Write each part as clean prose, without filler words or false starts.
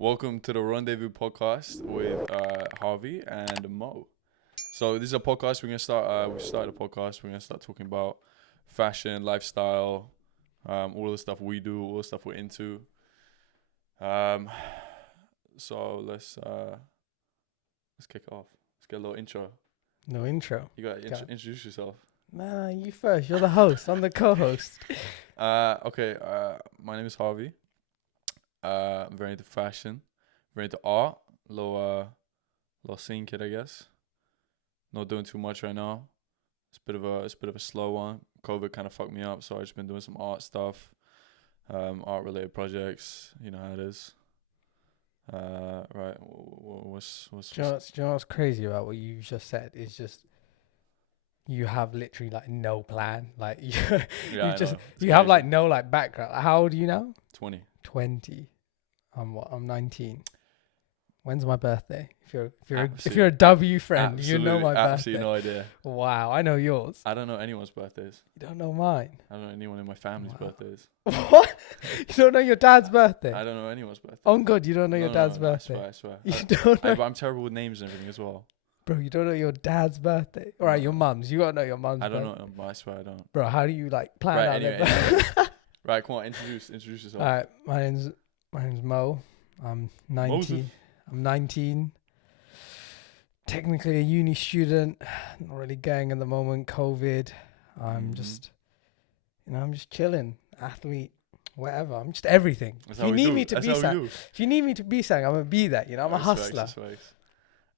Welcome to the Rendezvous Podcast with Harvey and Mo. So this is a podcast. We're gonna start. We started a podcast. We're gonna start talking about fashion, lifestyle, all the stuff we do, all the stuff we're into. So let's kick it off. Let's get a little intro. No intro. You got to introduce yourself. Nah, you first. You're the host. I'm the co-host. Okay. My name is Harvey. I'm very into fashion, very into art. Little scene kid, I guess. Not doing too much right now. It's a bit of a slow one. COVID kind of fucked me up, so I've just been doing some art stuff, art related projects. You know how it is. Right. What's Do you know what's crazy about what you just said? Is just you have literally like no plan. Like you have like no like background. How old are you now? 20. 20. I'm 19. When's my birthday? If you're a W friend, you know my birthday. Absolutely no idea. Wow, I know yours. I don't know anyone's birthdays. You don't know mine. I don't know anyone in my family's birthdays. What? You don't know your dad's birthday? I don't know anyone's birthday. Oh God, you don't know your dad's birthday? I swear. You don't know. But I'm terrible with names and everything as well. Bro, you don't know your dad's birthday? All right, your mum's. You gotta know your mum's birthday. I don't know. I swear I don't. Bro, how do you like plan Right, out anyway, their birthday? Right, come on, introduce yourself. All right, my name's Mo. I'm 19. Moses. I'm 19. Technically a uni student. Not really going at the moment. COVID. I'm just chilling. Athlete. Whatever. I'm just everything. That's If you need me to be something, do. if you need me to be something, I'm gonna be that. You know, I'm a hustler.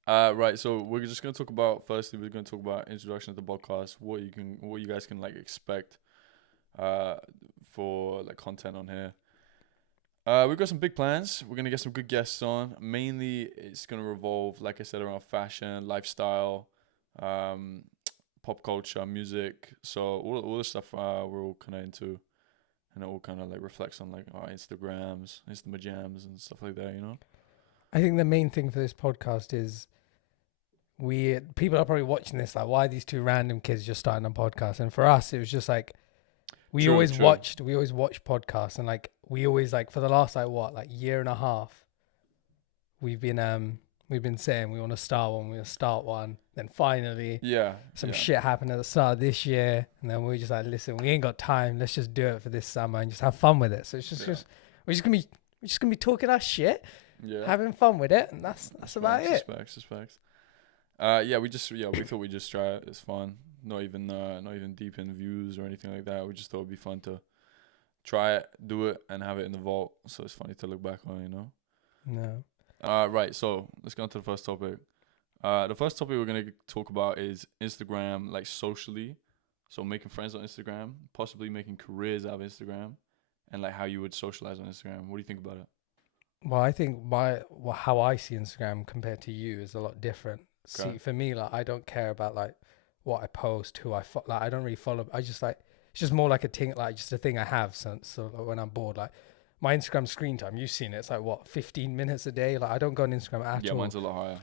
Right, so we're just gonna talk about. Firstly, we're gonna talk about introduction to the podcast. What you guys can like expect, for like content on here. We've got some big plans. We're going to get some good guests on. Mainly, it's going to revolve, like I said, around fashion, lifestyle, pop culture, music. So all the stuff we're all kind of into. And it all kind of like reflects on like our Instagrams, Instagram-jams and stuff like that, you know? I think the main thing for this podcast is people are probably watching this like, why are these two random kids just starting a podcast? And for us, it was just like, we always watch podcasts, and like we always like for the last year and a half, we've been saying we want to start one. Then finally, some shit happened at the start of this year, and then we're just like, listen, we ain't got time. Let's just do it for this summer and just have fun with it. So it's just we're just gonna be talking our shit, having fun with it, and that's about it. Suspects. We thought we'd just try it. It's fun. Not even deep in views or anything like that. We just thought it'd be fun to try it, do it, and have it in the vault. So it's funny to look back on, you know? No. Right, so let's go on to the first topic. The first topic we're going to talk about is Instagram, like socially. So making friends on Instagram, possibly making careers out of Instagram, and like how you would socialize on Instagram. What do you think about it? Well, I think how I see Instagram compared to you is a lot different. Okay. See, for me, like I don't care about like what I post, who I follow. Like I don't really follow. I just like it's just more like a thing, like just a thing I have. So like, when I'm bored, like my Instagram screen time, you've seen it. It's like 15 minutes a day. Like I don't go on Instagram at all. Yeah, mine's a lot higher.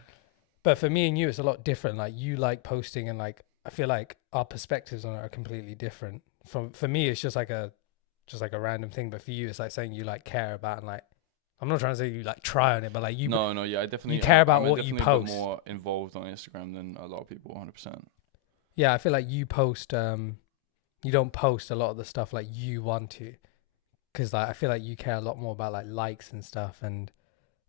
But for me and you, it's a lot different. Like you like posting, and like I feel like our perspectives on it are completely different. For me, it's just like a random thing. But for you, it's like saying you like care about, and like I'm not trying to say you like try on it, but like you. No, I definitely. You care about I'm what you post. More involved on Instagram than a lot of people, 100%. Yeah, I feel like you post. You don't post a lot of the stuff like you want to, because like I feel like you care a lot more about like likes and stuff and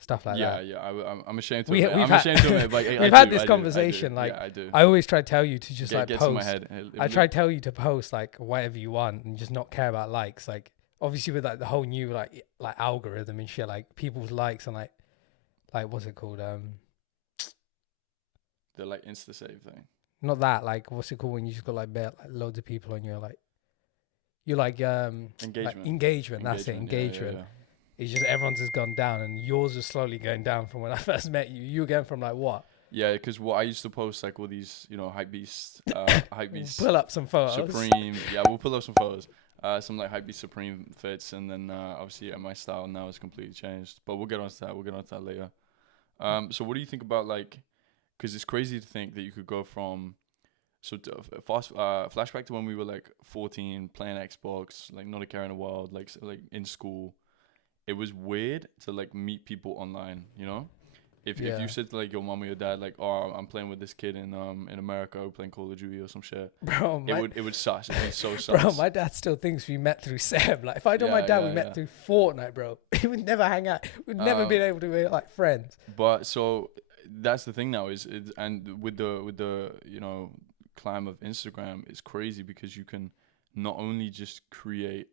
stuff like that. Yeah. I'm ashamed to admit. I'm ashamed to admit. Like, we've had this conversation. Like, I do. I always try to tell you to just like gets post. In my head. I try to tell you to post like whatever you want and just not care about likes. Like, obviously with like the whole new like algorithm and shit, like people's likes and like what's it called? The like Insta save thing. Not that, like what's it called when you just got like loads of people on your like engagement. That's it, engagement. Yeah. It's just everyone's has gone down, and yours is slowly going down from when I first met you. You were going from like what? Yeah, because what I used to post like all these, hype beast. Pull up some photos. Supreme. Yeah, we'll pull up some photos. Some like hype beast Supreme fits, and then obviously my style now has completely changed. But we'll get onto that later. So what do you think about like? Because it's crazy to think that you could go from flashback to when we were like 14 playing Xbox, like not a care in the world, like in school, it was weird to like meet people online, you know? If you said to like your mom or your dad like, oh, I'm playing with this kid in America, we're playing Call of Duty or some shit, bro, it would sus. It'd be so sus. Bro, my dad still thinks we met through Seb. Like, if I told my dad we met through Fortnite, bro, we would never hang out. We'd never been able to be like friends. But so that's the thing now and with the you know climb of Instagram, it's crazy because you can not only just create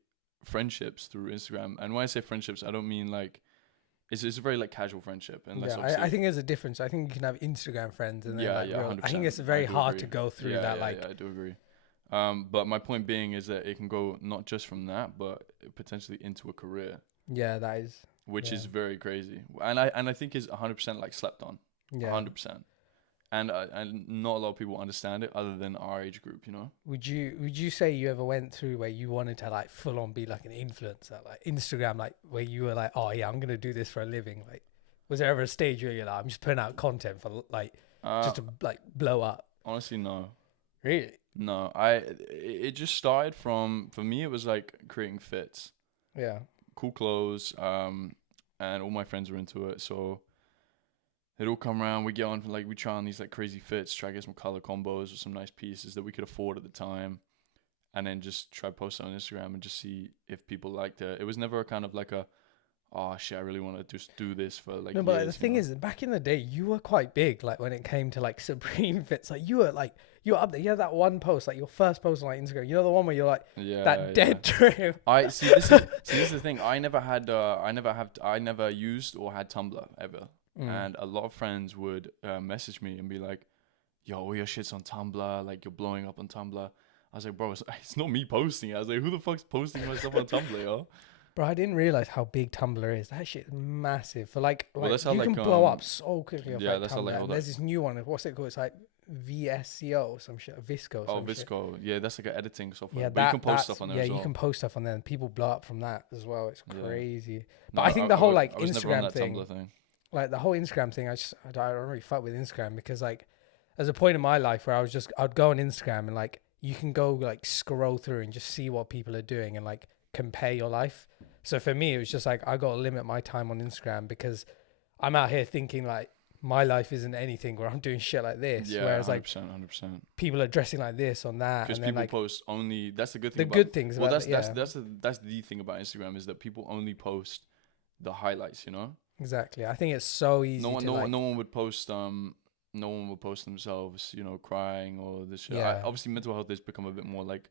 friendships through Instagram, and when I say friendships, I don't mean like it's a very like casual friendship. I think there's a difference. I think you can have Instagram friends and then real. I think it's very hard to go through that. Yeah, I do agree. But my point being is that it can go not just from that, but potentially into a career. Yeah, that is. Which is very crazy, and I think is 100% like slept on. Yeah. 100%. And not a lot of people understand it other than our age group, you know. Would you say you ever went through where you wanted to like full on be like an influencer, like Instagram, like where you were like, oh yeah, I'm gonna do this for a living? Like, was there ever a stage where you're like, I'm just putting out content for like just to like blow up? Honestly, no. Really? No, it just started from, for me, it was like creating fits. Yeah. Cool clothes, and all my friends were into it, so they'd all come around. We get on, like, we try on these like crazy fits, try to get some color combos with some nice pieces that we could afford at the time, and then just try post it on Instagram and just see if people liked it. It was never a kind of like a, oh shit, I really want to just do this for like. No, but years, the thing is, back in the day, you were quite big. Like when it came to like Supreme fits, like you were up there. You had that one post, like your first post on like Instagram. You know the one where you're like dead trim. I see. This is the thing. I never used or had Tumblr ever. And a lot of friends would message me and be like, yo, all your shit's on Tumblr, like you're blowing up on Tumblr. I was like, bro, it's not me posting it. I was like, who the fuck's posting myself on Tumblr, yo? Bro, I didn't realize how big Tumblr is. That shit is massive. For like you how, can blow up so quickly off that's Tumblr. how, like, there's this new one. What's it called? It's like VSCO or some shit. Visco. Oh, Visco. Shit. Yeah, that's like an editing software. Yeah, but you can post stuff on there as well. Yeah, you can post stuff on there and people blow up from that as well. It's crazy. But No, I think the whole like I was Instagram never on that thing. Tumblr thing. Like the whole Instagram thing, I don't really fuck with Instagram because like there's a point in my life where I'd go on Instagram and like you can go like scroll through and just see what people are doing and like compare your life. So for me, it was just like I got to limit my time on Instagram because I'm out here thinking like my life isn't anything where I'm doing shit like this. Yeah, whereas 100%, like 100%. people are dressing like this on that. Because and people like, post only. That's the good thing. The good things. Well, that's the thing about Instagram is that people only post the highlights. You know. Exactly. I think it's so easy. No one would post. No one would post themselves. You know, crying or this shit. Yeah. Obviously, mental health has become a bit more like.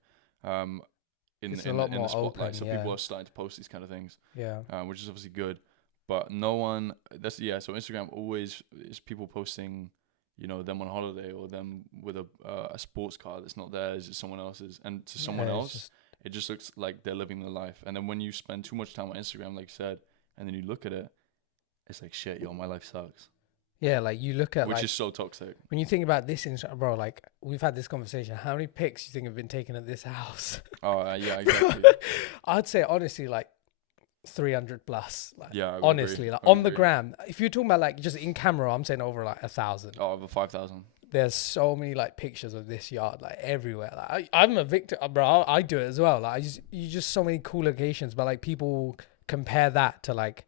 In the spotlight, open, so people are starting to post these kind of things, which is obviously good, but no one. So Instagram always is people posting, you know, them on holiday or them with a sports car that's not theirs, it's someone else's, and to someone else, it just looks like they're living their life. And then when you spend too much time on Instagram, like you said, and then you look at it, it's like shit, yo, my life sucks. Yeah, like you look at which is so toxic. When you think about this, bro, like we've had this conversation. How many pics do you think have been taken at this house? Oh yeah, exactly. I'd say honestly, like 300 plus. Like, yeah, honestly, like on the gram. If you're talking about like just in camera, I'm saying over like 1,000. Oh, over 5,000. There's so many like pictures of this yard like everywhere. Like I'm a victim, bro. I do it as well. Like you just so many cool locations, but like people compare that to like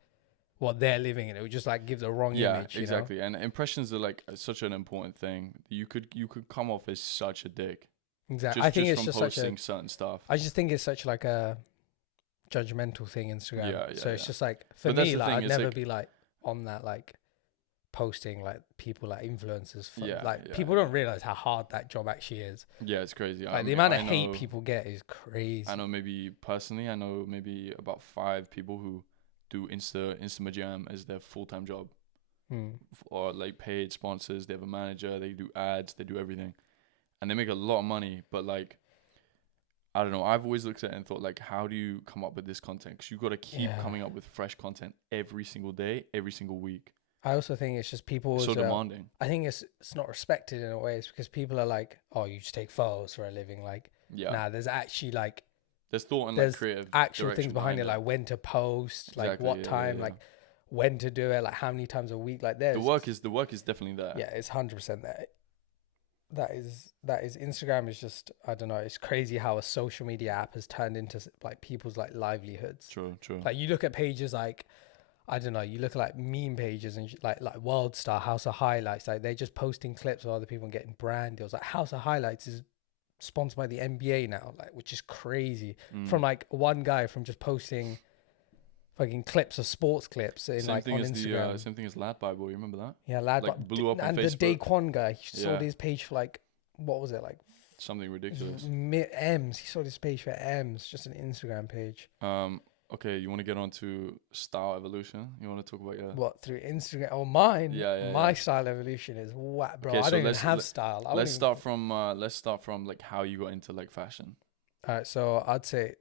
what they're living in. It would just like give the wrong image. Yeah, exactly. And impressions are like such an important thing. You could come off as such a dick. Exactly. I think it's from just posting certain stuff. I just think it's such like a judgmental thing, Instagram. Yeah. So it's just like for me, like I'd never be like on that like posting like people like influencers. People don't realize how hard that job actually is. Yeah, it's crazy. Like the amount of hate people get is crazy. I know personally, about 5 people who do Instagram as their full-time job, or like paid sponsors. They have a manager, they do ads, they do everything, and they make a lot of money. But like, I don't know, I've always looked at it and thought like, how do you come up with this content? Because you've got to keep coming up with fresh content every single day, every single week. I also think it's just people so demanding. I think it's not respected in a way. It's because people are like, oh, you just take photos for a living. Like, nah, there's actually like there's thought and like creative actual things behind it, like when to post, like what time, like when to do it, like how many times a week. Like there's the work is definitely there. Yeah, it's 100% there. that is Instagram is just, I don't know, it's crazy how a social media app has turned into like people's like livelihoods. True. Like you look at pages like, I don't know, you look at like meme pages and like World Star, House of Highlights, like they're just posting clips of other people getting brand deals. Like House of Highlights is sponsored by the NBA now, like, which is crazy. From like one guy from just posting fucking clips of sports clips in like on Instagram. Same thing as Lad Bible. You remember that? Yeah, Lad like blew up on and Facebook. the Daquan guy, he sold his page for like, what was it, like something ridiculous. M's. He sold his page for M's, just an Instagram page. Okay, you want to get on to style evolution? You want to talk about what, through Instagram? Oh, mine. Yeah. My style evolution is whack, bro. Okay, I don't even have style. Let's start from like how you got into like fashion. All right, so I'd say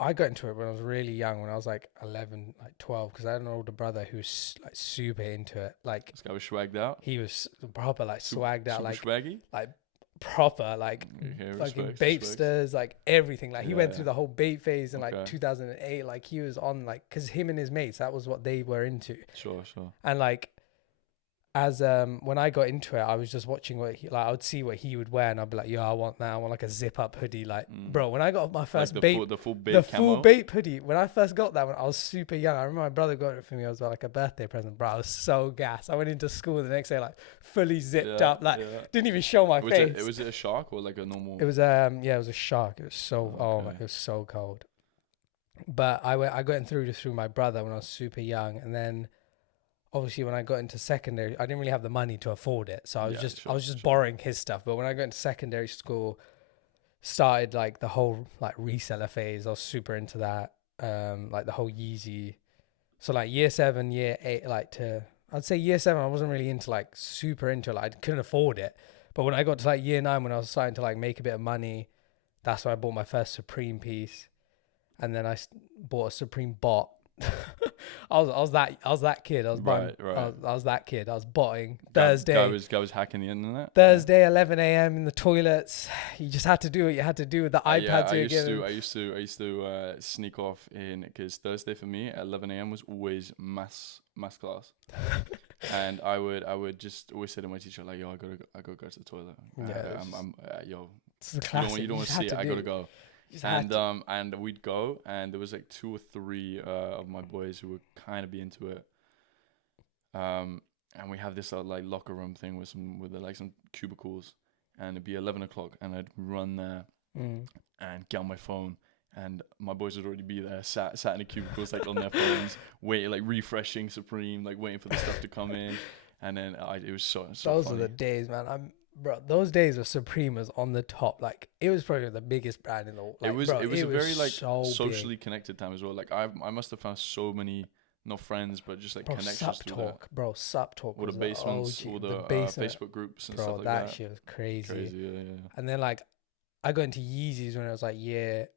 I got into it when I was really young, when I was like 11, like 12, because I had an older brother who was like super into it. Like this guy was swagged out. He was proper like swagged out, like swaggy, like proper like fucking Bapesters, like everything. Like he went through the whole Bape phase in like 2008. Like he was on like, because him and his mates, that was what they were into. Sure. And like, as when I got into it, I was just watching what he, like I would see what he would wear, and I'd be like, yo, I want that. I want like a zip up hoodie. Like, bro, when I got my first like Bape, the full Bape hoodie, when I first got that when I was super young, I remember my brother got it for me. It was like a birthday present, bro. I was so gassed. I went into school the next day like fully zipped up, like didn't even show my face. Was it a shark or like a normal? It was it was a shark. It was so it was so cold. But I got in through my brother when I was super young, and then obviously when I got into secondary, I didn't really have the money to afford it, so I was just borrowing his stuff. But when I got into secondary school, started like the whole like reseller phase. I was super into that, like the whole Yeezy. So like year 7, year 8, I'd say year 7, I wasn't really into like super into it. Like, I couldn't afford it. But when I got to like year 9, when I was starting to like make a bit of money, that's when I bought my first Supreme piece, and then I bought a Supreme bot. I was that kid. I was that kid. I was botting Thursday. Guy was hacking the internet. Thursday, 11 a.m. in the toilets. You just had to do what you had to do with the iPads. I used to sneak off in, because Thursday for me at 11 a.m. was always maths class, and I would just always say to my teacher like, yo, I gotta go to the toilet. Yo, it's the classic. You don't want to see it. I gotta go. And we'd go, and there was like 2 or 3 of my boys who would kind of be into it. And we have this like locker room thing with some cubicles, and it'd be 11 o'clock, and I'd run there and get on my phone, and my boys would already be there, sat in the cubicles like on their phones, waiting, like refreshing Supreme, like waiting for the stuff to come in, and then it was so those funny. are the days, man. Bro, those days of Supreme was on the top. Like, it was probably the biggest brand in the world. Like, it was a very like so socially big. Connected time as well. Like I must have found so many, not friends, but just like connections. Sup Talk, all the basements, all the Facebook groups and stuff like that. That shit was crazy. Yeah. And then like, I got into Yeezys when I was like year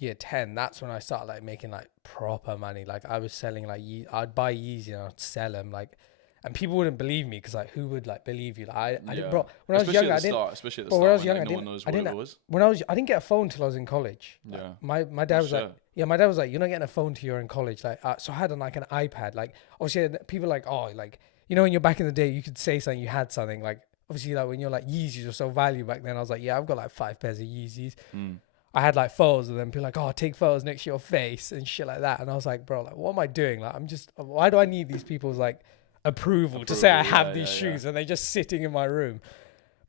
10. That's when I started like making like proper money. Like, I was selling like I'd buy Yeezy and I'd sell them like. And people wouldn't believe me, because like, who would like believe you? Like, I didn't, bro. When I was younger, I didn't. Especially at the start, when I was young, no one knows what it was. I didn't get a phone till I was in college. Yeah. Like, my dad was like, my dad was like, you're not getting a phone till you're in college. Like, so I had like an iPad. Like, obviously, people are like, oh, like, you know, when you're back in the day, you could say something, you had something. Like, obviously, like when you're like Yeezys were so valuable back then. I was like, yeah, I've got like 5 pairs of Yeezys. I had like photos of them. People like, oh, take photos next to your face and shit like that. And I was like, bro, like, what am I doing? Like, why do I need these people's like approval to say I have these shoes, and they're just sitting in my room?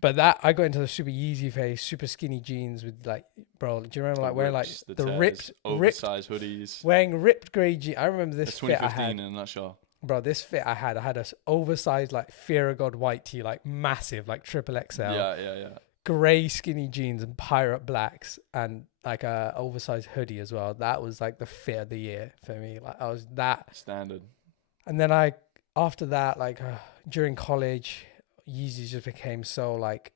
But that, I got into the super Yeezy phase, super skinny jeans with like, bro, do you remember like wearing like the ripped oversized hoodies, wearing ripped grey jeans? I remember this fit I had. In a nutshell. Bro, this fit I had a oversized like Fear of God white tee, like massive, like triple XL. Yeah. Grey skinny jeans and pirate blacks, and like a oversized hoodie as well. That was like the fit of the year for me. Like, I was that standard. And then after that, like during college, Yeezys just became so like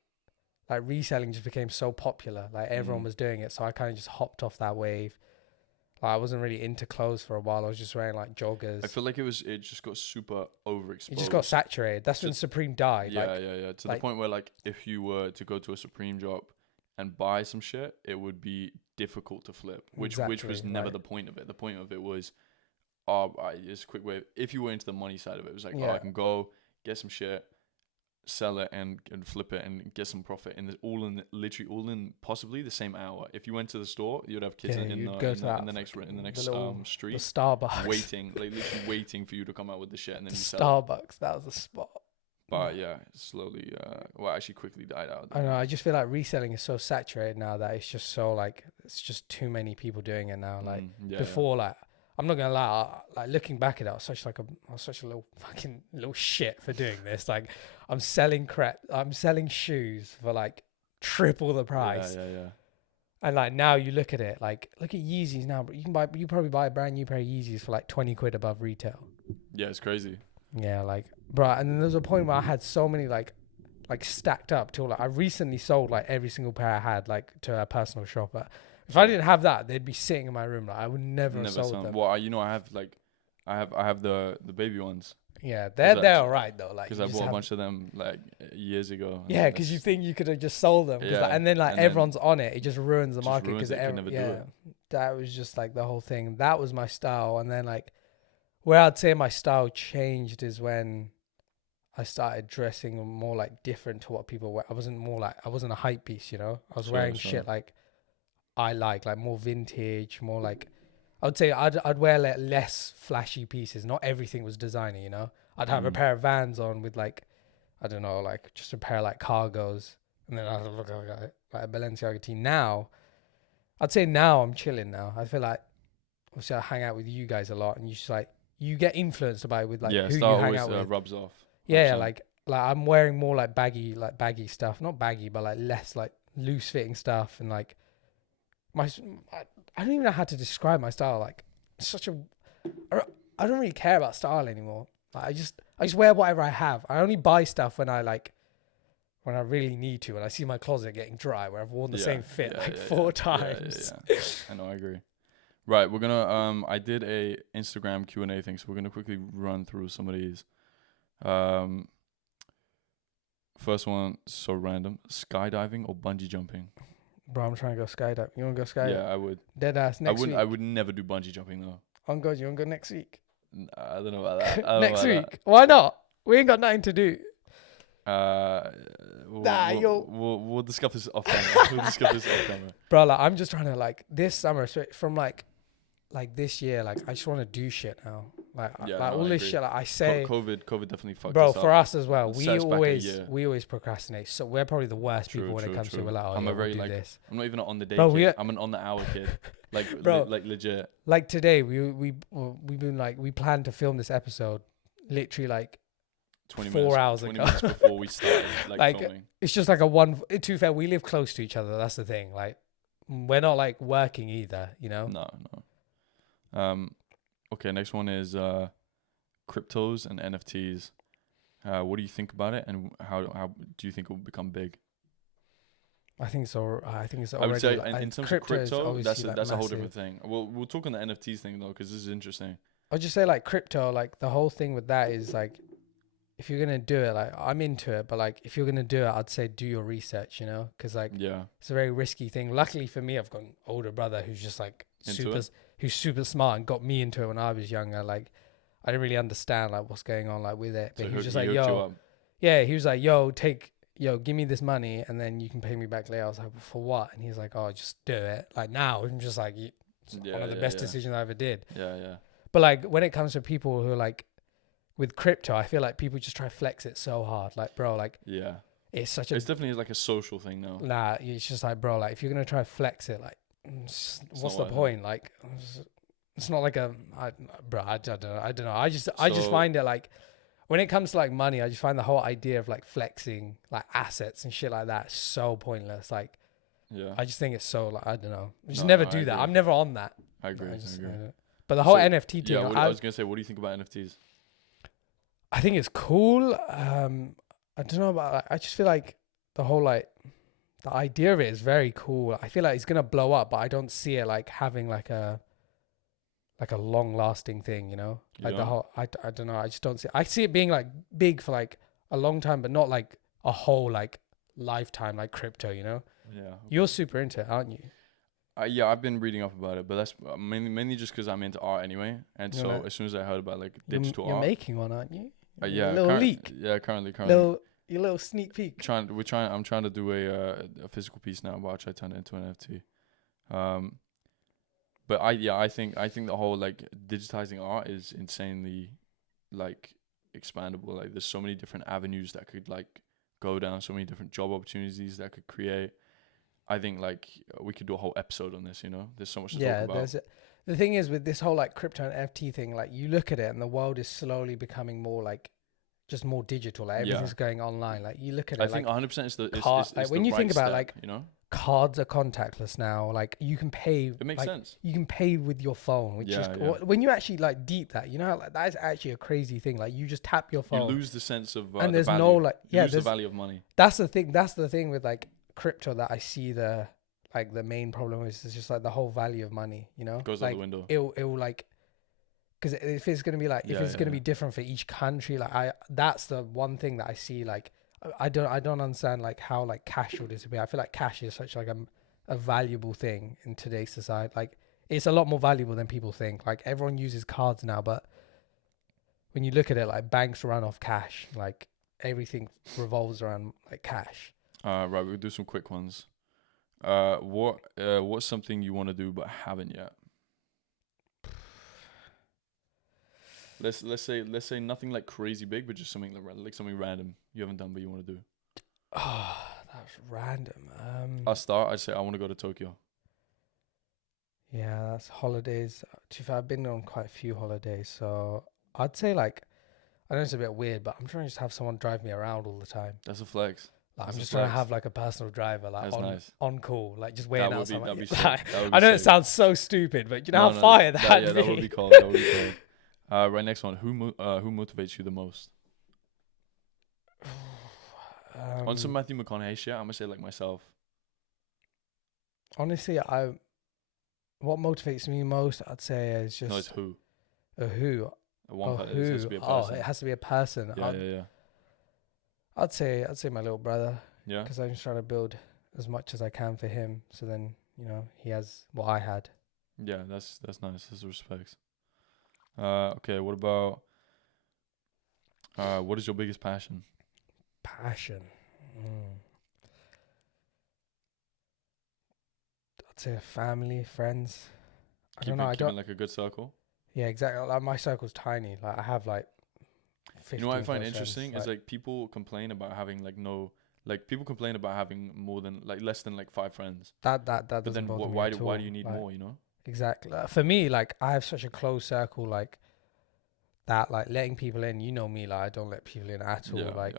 reselling just became so popular. Like, everyone was doing it, so I kind of just hopped off that wave. Like, I wasn't really into clothes for a while. I was just wearing like joggers. I feel like it just got super overexposed. It just got saturated. That's when Supreme died. Yeah. To the point where like, if you were to go to a Supreme drop and buy some shit, it would be difficult to flip, which was never the point of it. The point of it was, it's a quick way. If you were into the money side of it, it was like, I can go get some shit, sell it and flip it and get some profit in literally all in possibly the same hour. If you went to the store, you'd have kids in the next street, the Starbucks, waiting, like literally waiting for you to come out with the shit, and then the you sell it. Starbucks. That was the spot. But yeah, slowly, actually quickly died out. I don't know. I just feel like reselling is so saturated now that it's just so like it's just too many people doing it now. Like before, like I'm not gonna lie, like looking back at it, I was such a little fucking little shit for doing this. Like I'm selling shoes for like triple the price. Yeah. And like now you look at it, like look at Yeezys now, but you probably buy a brand new pair of Yeezys for like 20 quid above retail. Yeah, it's crazy. Yeah, like bro, and then there was a point where I had so many like stacked up till like I recently sold like every single pair I had like to a personal shopper. If I didn't have that, they'd be sitting in my room. Like I would never have sold them. Well, I have the baby ones. Yeah, they're alright though. Like because I bought a bunch of them like years ago. Yeah, because you think you could have just sold them. Yeah, and then everyone's on it. It just ruins the market because that was just like the whole thing. That was my style, and then like where I'd say my style changed is when I started dressing more like different to what people wear. I wasn't a hype beast, you know. I was wearing shit like I like more vintage, more like I would say I'd wear like less flashy pieces. Not everything was designer, you know. I'd have a pair of Vans on with like I don't know, like just a pair of like cargos, and then I'd look like a Balenciaga tee. Now, I'd say now I'm chilling. Now I feel like obviously I hang out with you guys a lot, and you just like you get influenced by it with like who you hang out with. Rubs off. Yeah, like I'm wearing more like baggy stuff, not baggy, but like less like loose fitting stuff, and like I don't even know how to describe my style. Like I don't really care about style anymore. Like I just wear whatever I have. I only buy stuff when I really need to, and I see my closet getting dry where I've worn the same fit four times. Yeah. I know, I agree. Right, we're gonna I did a Instagram Q&A thing, so we're gonna quickly run through some of these. First one, so random: skydiving or bungee jumping? Bro, I'm trying to go skydiving. You want to go skydiving? Yeah, I would. Dead ass next week. I would never do bungee jumping though. Oh God, you want to go next week? I don't know about that. Next week? Why not? We ain't got nothing to do. We'll discuss this off camera. Bro, like I'm just trying to like this summer, so from like this year, like I just want to do shit now. All this shit, like I say, COVID definitely fucked bro, us up. for us as well. We always procrastinate. So we're probably the worst people when it comes to we're like, oh, we'll do this. I'm not even an on the day kid. I'm an on the hour kid. Like, bro, like legit. Like today, we planned to film this episode, literally like 4 hours ago. 20 minutes before we started like filming. It's just like a one. To be fair, we live close to each other. That's the thing. Like, we're not like working either. You know. No. Okay, next one is cryptos and NFTs. What do you think about it, and how do you think it will become big? I think so. I think it's already. I would say like, in terms of crypto, that's a whole different thing. We'll talk on the NFTs thing though, because this is interesting. I'll just say like crypto, like the whole thing with that is like, if you're gonna do it, like I'm into it, but like if you're gonna do it, I'd say do your research, you know, because like it's a very risky thing. Luckily for me, I've got an older brother who's just like who's super smart and got me into it when I was younger. Like I didn't really understand like what's going on like with it, but he was just like, he was like, give me this money and then you can pay me back later. I was like, well, for what? And he's like, oh, just do it. Like now I'm just like, it's one of the best decisions I ever did. Yeah. But like when it comes to people who are like with crypto, I feel like people just try to flex it so hard. Like, bro, like it's definitely like a social thing now. Nah, it's just like, bro, like if you're gonna try to flex it, like what's the point? Like it's not like I don't know. I just find it like when it comes to like money, I just find the whole idea of like flexing like assets and shit like that so pointless. Like I just think it's so like I don't know. Just never do that. I'm never on that. I agree. But the whole NFT thing. I was gonna say, what do you think about NFTs? I think it's cool. I don't know about. Like, I just feel like the whole like the idea of it is very cool. I feel like it's gonna blow up, but I don't see it like having like a long lasting thing. You know, like the whole. I don't know. I just don't see. I see it being like big for like a long time, but not like a whole like lifetime like crypto. You know. Yeah. You're super into it, aren't you? I've been reading up about it, but that's mainly just because I'm into art anyway. And so as soon as I heard about like digital art, you're making one, aren't you? Yeah, little leak. Yeah, currently. Your little sneak peek. I'm trying to do a physical piece now, but I'll try to turn it into an NFT. But I think the whole like digitizing art is insanely like expandable. Like there's so many different avenues that could like go down, so many different job opportunities that could create. I think like we could do a whole episode on this, you know? There's so much to talk about. The thing is with this whole like crypto and NFT thing, like you look at it and the world is slowly becoming more like just more digital. Like everything's going online. Like you look at it, I think 100% is like when you think about like, you know, cards are contactless now. Like you can pay. It makes sense. You can pay with your phone, which is when you actually like deep that, you know, how, like that is actually a crazy thing. Like you just tap your phone. You lose the sense of and there's the no like there's the value of money. That's the thing. That's the thing with like crypto that I see the main problem is just like the whole value of money. You know, goes like, out the window. It'll like. Because if it's gonna be like, if it's gonna be different for each country, like that's the one thing that I see. Like, I don't understand like how like cash will disappear. I feel like cash is such like a valuable thing in today's society. Like, it's a lot more valuable than people think. Like, everyone uses cards now, but when you look at it, like banks run off cash. Like everything revolves around like cash. Right, we'll do some quick ones. What's something you want to do but haven't yet? Let's say nothing like crazy big, but just something like something random you haven't done but you want to do. Oh, that's random. I'll start. I say I want to go to Tokyo. Yeah, that's holidays. To be fair, I've been on quite a few holidays, so I'd say like, I know it's a bit weird, but I'm trying to just have someone drive me around all the time. That's a flex. Like, I'm just trying to have like a personal driver, like on call, like just waiting outside. I know it sounds so stupid, but you know how fire that'd be. That would be cool. That would be cool. Right, next one. Who motivates you the most? On some Matthew McConaughey shit, I'm gonna say like myself. Honestly, what motivates me most, I'd say, is just it's who. A who. It has to be a person. It has to be a person. Yeah. I'd say my little brother. Yeah. Because I'm just trying to build as much as I can for him, so then he has what I had. Yeah, that's nice. That's respect. Okay, what about what is your biggest passion? I'd say family, friends. I don't know. I don't like a good circle. Yeah, exactly. Like my circle's tiny. Like I have like 15. You know what I find interesting is like people complain about having people complain about having more than less than 5 friends. That but then why do you need more? Exactly. For me, like I have such a close circle, like that, like letting people in. You know me, like I don't let people in at all.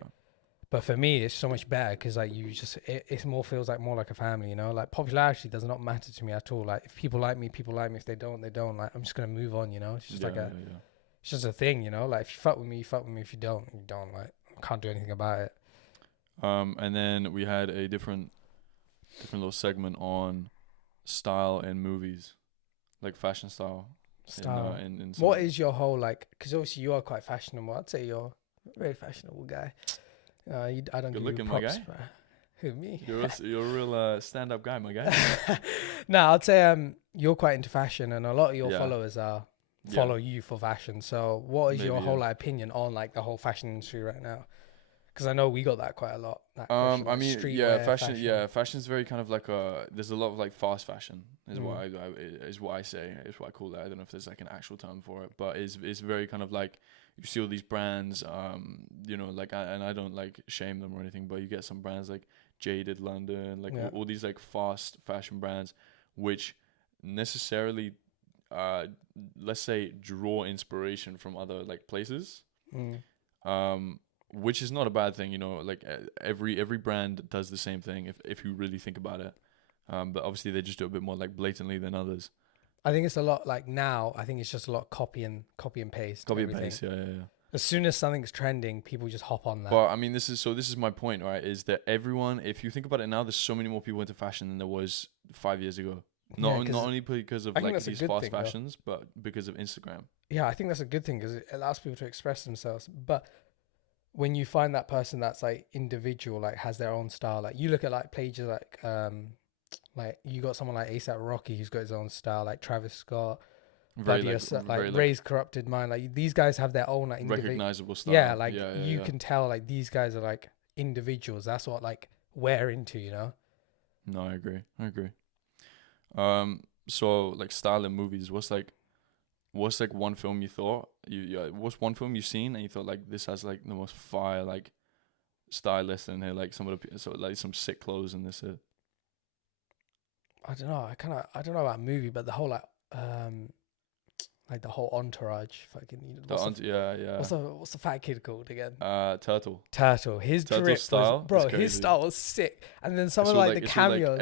But for me, it's so much better because like it feels like a family. Like popularity does not matter to me at all. Like if people like me, people like me. If they don't, they don't. Like I'm just gonna move on. It's just it's just a thing. Like if you fuck with me, you fuck with me. If you don't, you don't. Like I can't do anything about it. And then we had a different little segment on style in movies, like fashion style. What is your whole because obviously you are quite fashionable. I'd say you're a very fashionable guy. I don't give you props, bro. Who, me? You're a real stand-up guy, my guy. No, I'd say you're quite into fashion, and a lot of your followers follow you for fashion. So, what is your whole opinion on the whole fashion industry right now? Because I know we got that quite a lot. I mean, fashion. Yeah, fashion's very kind of there's a lot of fast fashion is what I say. Is what I call it. I don't know if there's an actual term for it, but it's very kind of you see all these brands, and I don't shame them or anything, but you get some brands like Jaded London, all these fast fashion brands, which necessarily, let's say, draw inspiration from other places, which is not a bad thing, every brand does the same thing if you really think about it, but obviously they just do it a bit more blatantly than others. I think it's a lot now. I think it's just a lot copy and paste. Copy and paste, yeah. As soon as something's trending, people just hop on that. But I mean, this is my point, right? Is that everyone, if you think about it now, there's so many more people into fashion than there was 5 years ago. Not only because of these fast fashions, but because of Instagram. Yeah, I think that's a good thing because it allows people to express themselves. But when you find that person that's individual, has their own style, you look at pages you got someone like A$AP Rocky who's got his own style, Travis Scott, Ray's Corrupted Mind. These guys have their own individual recognizable style. Yeah, you can tell these guys are individuals. That's what like we're into, you know. No, I agree. So like style in movies, what's one film you thought what's one film you've seen and you thought like this has like the most fire like stylist in here, like some of the like some sick clothes and this it. I don't know. I don't know about movie, but the whole like the whole entourage, fucking. What's the fat kid called again? Turtle. His Turtle drip style was, bro. His style was sick. And then some of like the cameos,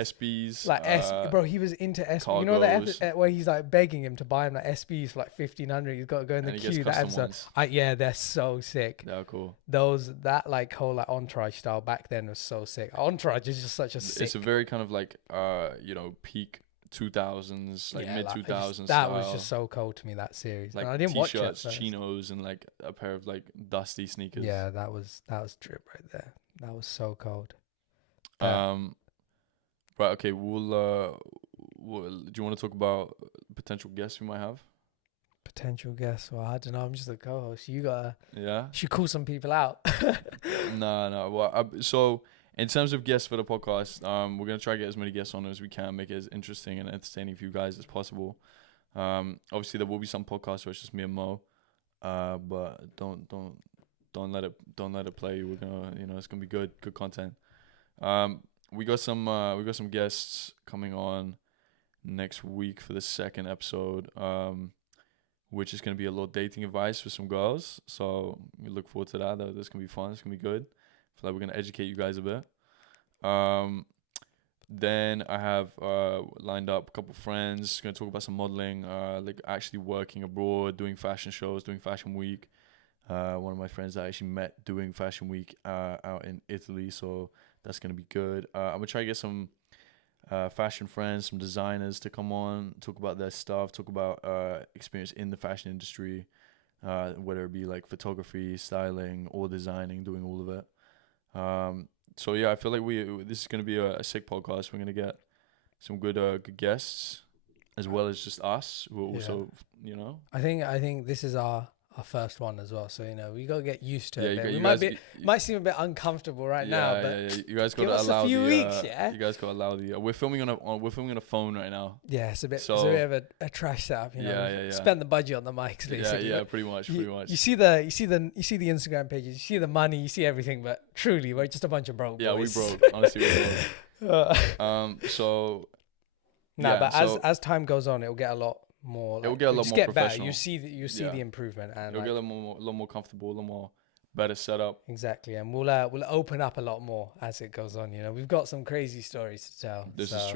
like SBs, bro. He was into SB. cargos. You know that where he's like begging him to buy him like SBs for like 1,500. He's got to go in the queue. That episode, they're so sick. They're cool. That like whole like entourage style back then was so sick. Entourage is just such a sick. It's a very kind of like peak 2000s, like mid 2000s. That was just so cold to me, that series. Like and I didn't watch it. T-shirts, chinos, and like a pair of like dusty sneakers. Yeah, that was drip right there. That was so cold. Right. Okay. We'll do you want to talk about potential guests we might have? Potential guests? Well, I don't know. I'm just a co-host. You gotta. Yeah. You should call some people out. No. Well, so. In terms of guests for the podcast, we're going to try to get as many guests on as we can, make it as interesting and entertaining for you guys as possible. Obviously, there will be some podcasts where it's just me and Mo, but don't let it play. We're gonna, it's gonna be good content. We got some guests coming on next week for the second episode, which is gonna be a little dating advice for some girls. So we look forward to that. That's gonna be fun. It's gonna be good. Like we're gonna educate you guys a bit. Then I have lined up a couple friends. Gonna talk about some modeling, like actually working abroad, doing fashion shows, doing fashion week. One of my friends I actually met doing fashion week out in Italy, so that's gonna be good. I'm gonna try to get some fashion friends, some designers to come on, talk about their stuff, talk about experience in the fashion industry, whether it be like photography, styling, or designing, doing all of it. So yeah, I feel like this is gonna be a sick podcast. We're gonna get some good guests, as well as just us who are also, I think this is our first one as well. So we gotta get used to it. We might seem a bit uncomfortable now, but you guys gotta allow you guys gotta allow the. We're filming on a phone right now. Yeah, it's a bit of a trash setup. Spend the budget on the mics basically. Yeah, pretty much. You see the Instagram pages, you see the money, you see everything, but truly we're just a bunch of broke boys. Yeah, we broke. Honestly, we broke. So. But as time goes on, it'll get a lot more. Like, it'll get a lot more professional. Better. You see the improvement, and it'll get a lot more comfortable, a lot more better setup. Exactly, and we'll open up a lot more as it goes on. We've got some crazy stories to tell. This is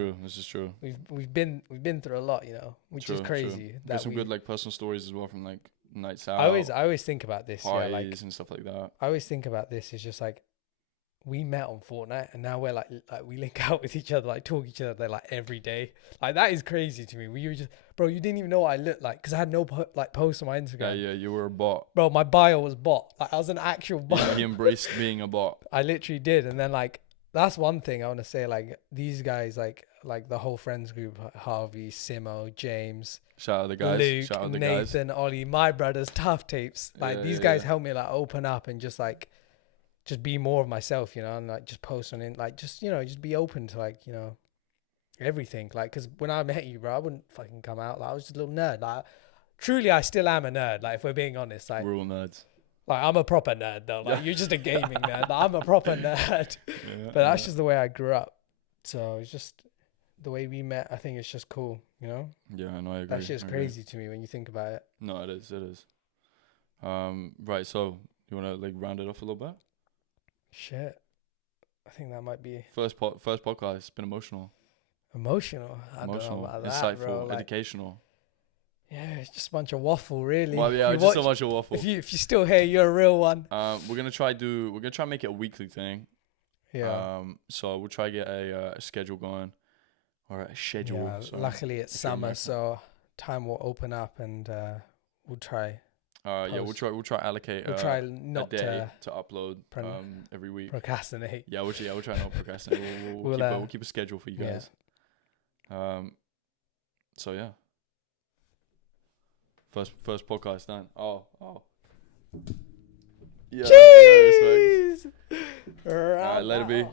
true. We've been through a lot, which is crazy. There's some good like personal stories as well from like nights out. I always think about this, parties and stuff like that. I always think about this. It's just like we met on Fortnite, and now we're like we link out with each other, like talk to each other like every day. Like that is crazy to me. We were just, bro, you didn't even know what I looked like because I had no posts on my Instagram. Yeah, you were a bot. Bro, my bio was bot. Like I was an actual bot. Yeah, he embraced being a bot. I literally did, and then like that's one thing I want to say. Like these guys, like the whole friends group, Harvey, Simo, James. Shout out the guys. Luke, shout out the Nathan, guys. Ollie, my brothers, Tough Tapes. Like these guys helped me like open up and just be more of myself, and like just post on it, like just be open to like everything. Like because when I met you, bro, I wouldn't fucking come out. Like I was just a little nerd. Like truly, I still am a nerd. Like if we're being honest, like we're all nerds. Like I'm a proper nerd though. Like you're just a gaming nerd. Like, I'm a proper nerd. But that's just the way I grew up. So it's just the way we met. I think it's just cool. Yeah, no, I agree. That shit's crazy to me when you think about it. No, it is. Right. So you want to like round it off a little bit? Shit, I think that might be first podcast. It's been emotional. I don't know about that, insightful, bro. Like, educational. Yeah, it's just a bunch of waffle, really. Well, yeah, just a bunch of waffle. If you're still here, you're a real one. We're gonna try and make it a weekly thing. Yeah. So we'll try to get a schedule going, or a schedule. Yeah, luckily it's summer, so time will open up, and we'll try. We'll try allocate. We'll try not a day to upload every week. Procrastinate. Yeah, we'll try not procrastinate. We'll keep a schedule for you guys. So yeah. First podcast done. Oh. Yeah, Cheese. yeah, respect. Alright, let it be.